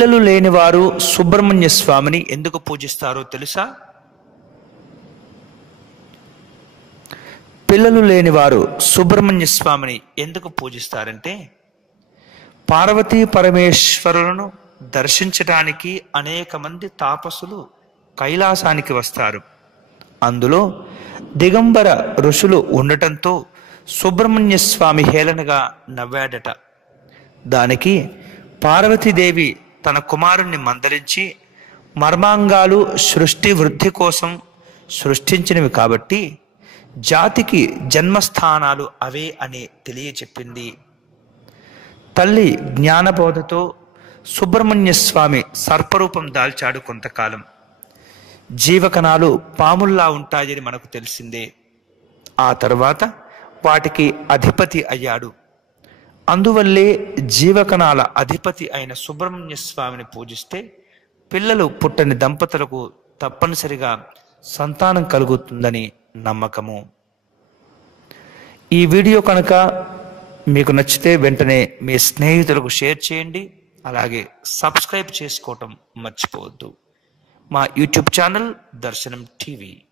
పిల్లలు లేని వారు సుబ్రహ్మణ్య స్వామిని ఎందుకు పూజిస్తారో తెలుసా? పిల్లలు లేని వారు సుబ్రహ్మణ్య స్వామిని ఎందుకు పూజిస్తారంటే, పార్వతీ పరమేశ్వరులను దర్శించడానికి అనేక మంది తాపసులు కైలాసానికి వస్తారు. అందులో దిగంబర ఋషులు ఉండటంతో సుబ్రహ్మణ్య స్వామి హేళనగా నవ్వాడట. దానికి పార్వతీదేవి తన కుమారుణ్ణి మందలించి, మర్మాంగాలు సృష్టి వృద్ధి కోసం సృష్టించినవి కాబట్టి జాతికి జన్మస్థానాలు అవే అని తెలియచెప్పింది. తల్లి జ్ఞానబోధతో సుబ్రహ్మణ్య స్వామి సర్పరూపం దాల్చాడు. కొంతకాలం జీవకణాలు పాముల్లా ఉంటాయని మనకు తెలిసిందే. ఆ తర్వాత వాటికి అధిపతి అయ్యాడు. అందువల్లే జీవకణాల అధిపతి అయిన సుబ్రహ్మణ్య స్వామిని పూజిస్తే పిల్లలు పుట్టని దంపతులకు తప్పనిసరిగా సంతానం కలుగుతుందని నమ్మకము. ఈ వీడియో కనుక మీకు నచ్చితే వెంటనే మీ స్నేహితులకు షేర్ చేయండి. అలాగే సబ్స్క్రైబ్ చేసుకోవటం మర్చిపోవద్దు. మా యూట్యూబ్ ఛానల్ దర్శనం టీవీ.